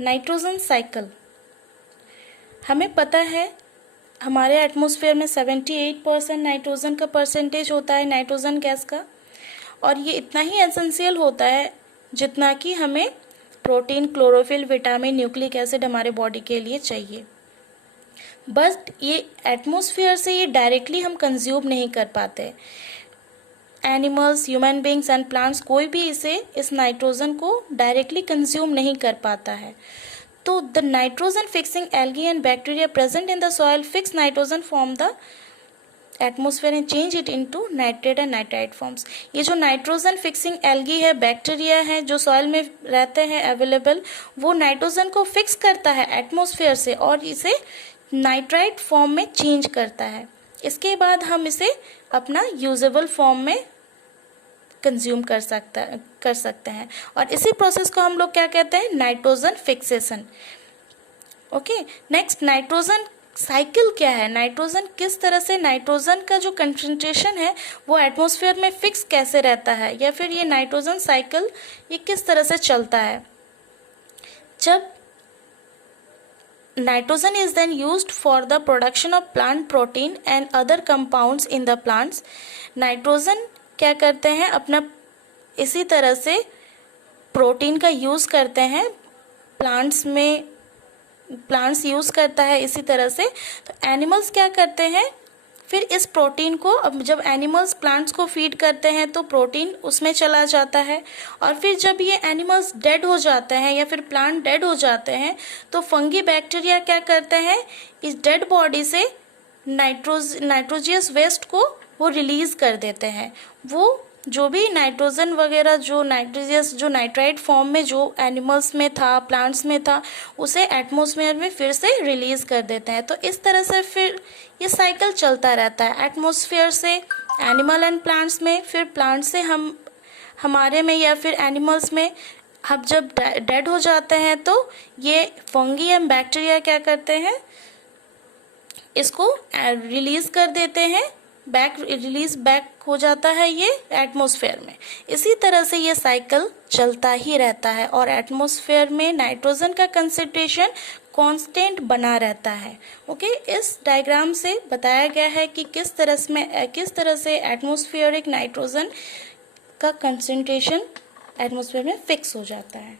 Nitrogen cycle. हमें पता है हमारे एटमॉस्फेयर में 78% नाइट्रोजन का परसेंटेज होता है नाइट्रोजन गैस का, और ये इतना ही एसेंशियल होता है जितना कि हमें protein, chlorophyll, vitamin, nucleic acid हमारे बॉडी के लिए चाहिए। बस ये एटमॉस्फेयर से ये डायरेक्टली हम कंज्यूम नहीं कर पाते। Animals, human beings and plants कोई भी इस नाइट्रोजन को डायरेक्टली कंज्यूम नहीं कर पाता है। तो the nitrogen fixing algae and bacteria present in the soil fix nitrogen from the atmosphere and change it into nitrate and nitrite forms. ये जो नाइट्रोजन फिक्सिंग एल्गी है, बैक्टीरिया है जो सॉइल में रहते हैं अवेलेबल, वो नाइट्रोजन को फिक्स करता है एटमॉस्फेयर से और इसे नाइट्राइट फॉर्म में चेंज करता है। इसके बाद हम इसे अपना यूजेबल फॉर्म में कंज्यूम कर सकते हैं और इसी प्रोसेस को हम लोग क्या कहते हैं, nitrogen fixation. Okay, next nitrogen cycle क्या है, नाइट्रोजन किस तरह से, नाइट्रोजन का जो कंसंट्रेशन है वो एटमॉस्फेयर में फिक्स कैसे रहता है, या फिर ये नाइट्रोजन साइकिल ये किस तरह से चलता है। जब nitrogen is then used for the production of plant protein and other compounds in the plants। Nitrogen क्या करते हैं, अपना इसी तरह से प्रोटीन का यूज़ करते हैं, प्लांट्स यूज़ करता है इसी तरह से। तो एनिमल्स क्या करते हैं, फिर इस प्रोटीन को, अब जब एनिमल्स प्लांट्स को फीड करते हैं तो प्रोटीन उसमें चला जाता है, और फिर जब ये एनिमल्स डेड हो जाते हैं या फिर प्लांट डेड हो जाते हैं तो फंगी बैक्टीरिया क्या करते हैं, इस डेड बॉडी से नाइट्रोजियस वेस्ट को वो रिलीज कर देते हैं। वो जो भी नाइट्रोजन वगैरह जो नाइट्रोजियस जो नाइट्राइट फॉर्म में जो एनिमल्स में था, प्लांट्स में था, उसे एटमॉस्फेयर में फिर से रिलीज कर देते हैं। तो इस तरह से फिर ये साइकिल चलता रहता है, एटमॉस्फेयर से एनिमल एंड प्लांट्स में, फिर प्लांट से हमारे में, या फिर एनिमल्स में। अब जब डेड हो जाते हैं तो ये फंगी एंड बैक्टीरिया क्या करते हैं, इसको रिलीज कर देते हैं, बैक हो जाता है ये एटमॉस्फेयर में। इसी तरह से ये साइकिल चलता ही रहता है और एटमॉस्फेयर में नाइट्रोजन का कंसंट्रेशन कांस्टेंट बना रहता है। ओके, इस डायग्राम से बताया गया है कि किस तरह से एटमॉस्फेरिक नाइट्रोजन का कंसंट्रेशन एटमॉस्फेयर में फिक्स हो जाता है।